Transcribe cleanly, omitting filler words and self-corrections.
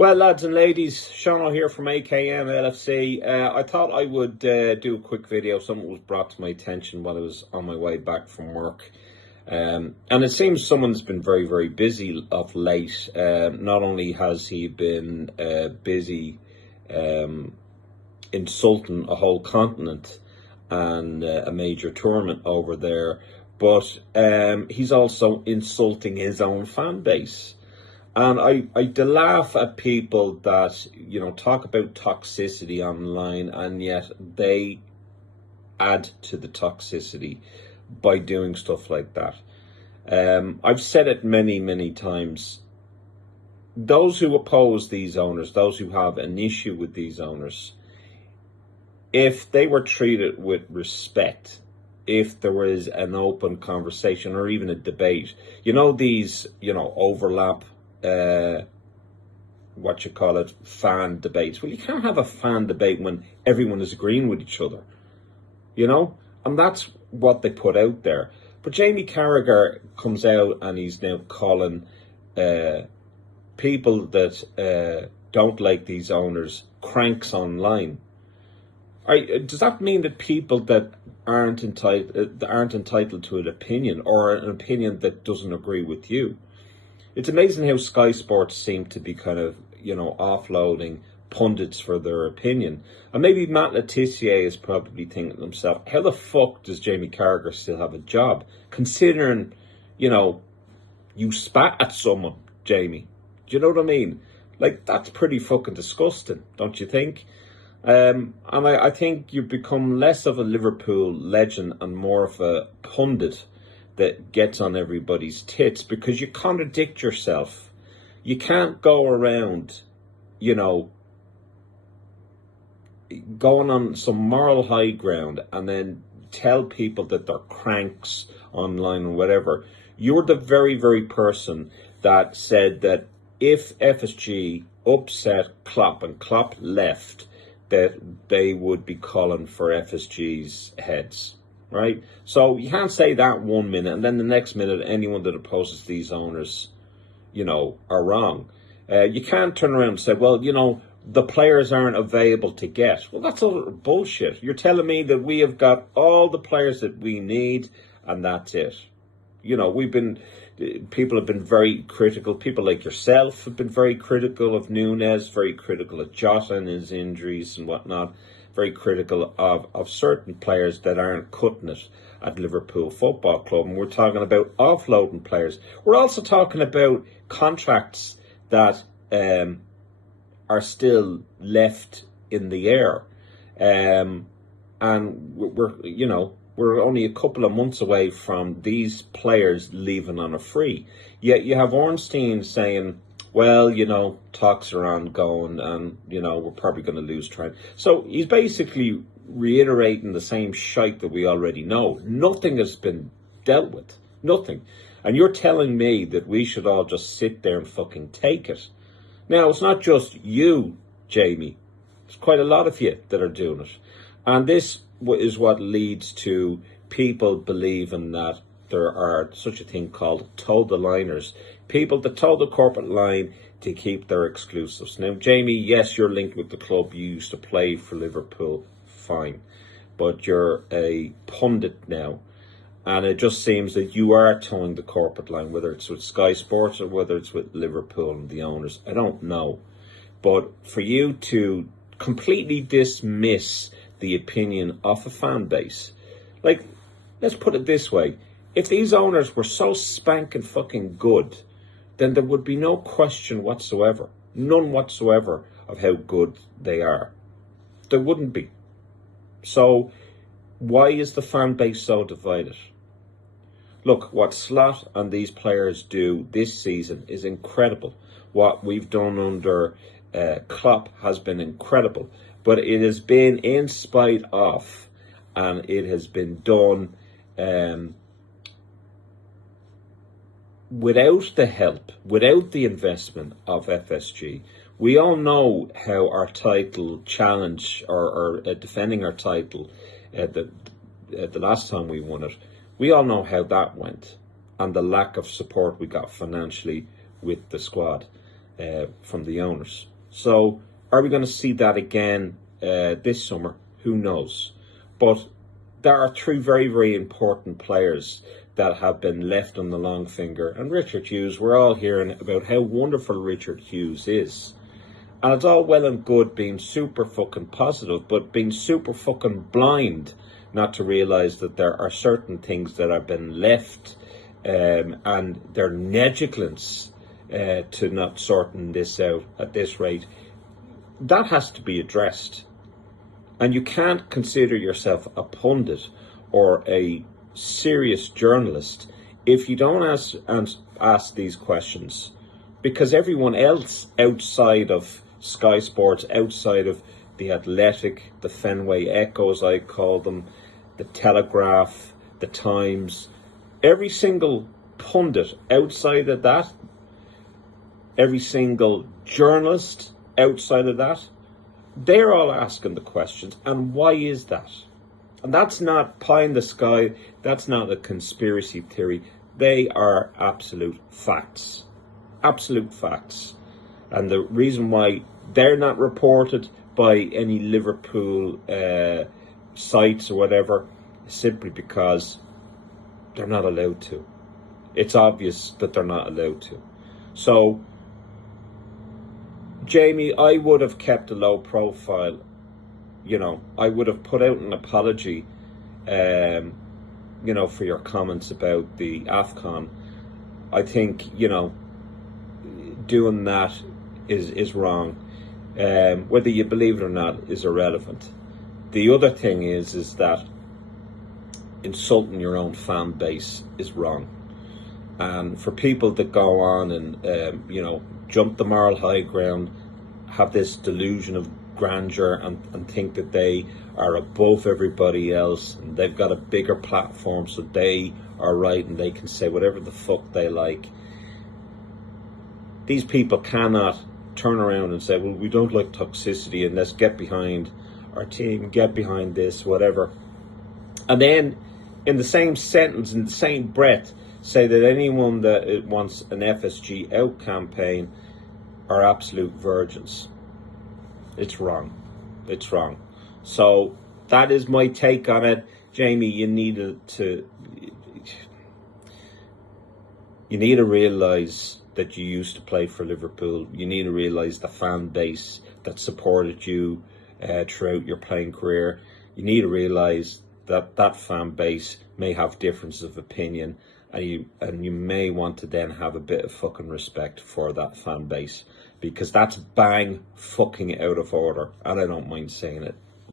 Well, lads and ladies, Seano here from AKM LFC. I thought I would do a quick video. Something was brought to my attention while I was on my way back from work. And it seems someone's been very, very busy of late. Not only has he been busy insulting a whole continent and a major tournament over there, but he's also insulting his own fan base. And I laugh at people that, talk about toxicity online, and yet they add to the toxicity by doing stuff like that. I've said it many, many times. Those who oppose these owners, those who have an issue with these owners, if they were treated with respect, if there was an open conversation or even a debate, these, overlap, fan debates. Well, you can't have a fan debate when everyone is agreeing with each other, and that's what they put out there. But Jamie Carragher comes out and he's now calling people that don't like these owners cranks online. Does that mean that people that aren't entitled to an opinion, or an opinion that doesn't agree with you? It's amazing how Sky Sports seem to be kind of, offloading pundits for their opinion. And maybe Matt Letizia is probably thinking to himself, how the fuck does Jamie Carragher still have a job? Considering, you spat at someone, Jamie. Do you know what I mean? Like, that's pretty fucking disgusting, don't you think? And I think you've become less of a Liverpool legend and more of a pundit that gets on everybody's tits, because you contradict yourself. You can't go around, going on some moral high ground and then tell people that they're cranks online or whatever. You're the very, very person that said that if FSG upset Klopp and Klopp left, that they would be calling for FSG's heads. Right? So you can't say that 1 minute and then the next minute anyone that opposes these owners, are wrong. You can't turn around and say, well, the players aren't available to get. Well, that's all bullshit. You're telling me that we have got all the players that we need and that's it. People have been very critical. People like yourself have been very critical of Nunes, very critical of Jota and his injuries and whatnot. Very critical of certain players that aren't cutting it at Liverpool Football Club. And we're talking about offloading players. We're also talking about contracts that are still left in the air. And we're only a couple of months away from these players leaving on a free. Yet you have Ornstein saying, well, talks are ongoing and, we're probably going to lose Trent. So he's basically reiterating the same shite that we already know. Nothing has been dealt with. Nothing. And you're telling me that we should all just sit there and fucking take it. Now, it's not just you, Jamie. There's quite a lot of you that are doing it. And this is what leads to people believing that there are such a thing called toe-the-liners. People that toe the corporate line to keep their exclusives. Now, Jamie, yes, you're linked with the club. You used to play for Liverpool. Fine. But you're a pundit now. And it just seems that you are towing the corporate line, whether it's with Sky Sports or whether it's with Liverpool and the owners. I don't know. But for you to completely dismiss the opinion of a fan base, like, let's put it this way. If these owners were so spanking fucking good, then there would be no question whatsoever, none whatsoever, of how good they are. There wouldn't be. So why is the fan base so divided? Look, what Slot and these players do this season is incredible. What we've done under Klopp has been incredible. But it has been in spite of, and it has been done without the help, without the investment of FSG. We all know how our title challenge, or defending our title, the last time we won it, we all know how that went, and the lack of support we got financially with the squad. from the owners. So are we going to see that again this summer? Who knows? But there are three very, very important players that have been left on the long finger. And Richard Hughes, we're all hearing about how wonderful Richard Hughes is. And it's all well and good being super fucking positive, but being super fucking blind not to realise that there are certain things that have been left and their negligence to not sorting this out at this rate. That has to be addressed. And you can't consider yourself a pundit or a serious journalist if you don't ask these questions, because everyone else outside of Sky Sports, outside of the Athletic, the Fenway Echoes I call them, the Telegraph, the Times, every single pundit outside of that, every single journalist outside of that, they're all asking the questions. And why is that? And that's not pie in the sky. That's not a conspiracy theory. They are absolute facts. Absolute facts. And the reason why they're not reported by any Liverpool sites or whatever is simply because they're not allowed to. It's obvious that they're not allowed to. So, Jamie, I would have kept a low profile. You know, I would have put out an apology, you know, for your comments about the AFCON. I think, you know, doing that is wrong. Whether you believe it or not is irrelevant. The other thing is that insulting your own fan base is wrong. And for people that go on and, you know, jump the moral high ground, have this delusion of grandeur and think that they are above everybody else and they've got a bigger platform so they are right and they can say whatever the fuck they like. These people cannot turn around and say, well, we don't like toxicity and let's get behind our team, get behind this, whatever. And then in the same sentence, in the same breath, say that anyone that wants an FSG out campaign are absolute virgins. It's wrong. It's wrong. So that is my take on it. Jamie, you need to realise that you used to play for Liverpool. You need to realise the fan base that supported you throughout your playing career. You need to realise that that fan base may have differences of opinion, and you may want to then have a bit of fucking respect for that fan base, because that's bang fucking out of order, and I don't mind saying it.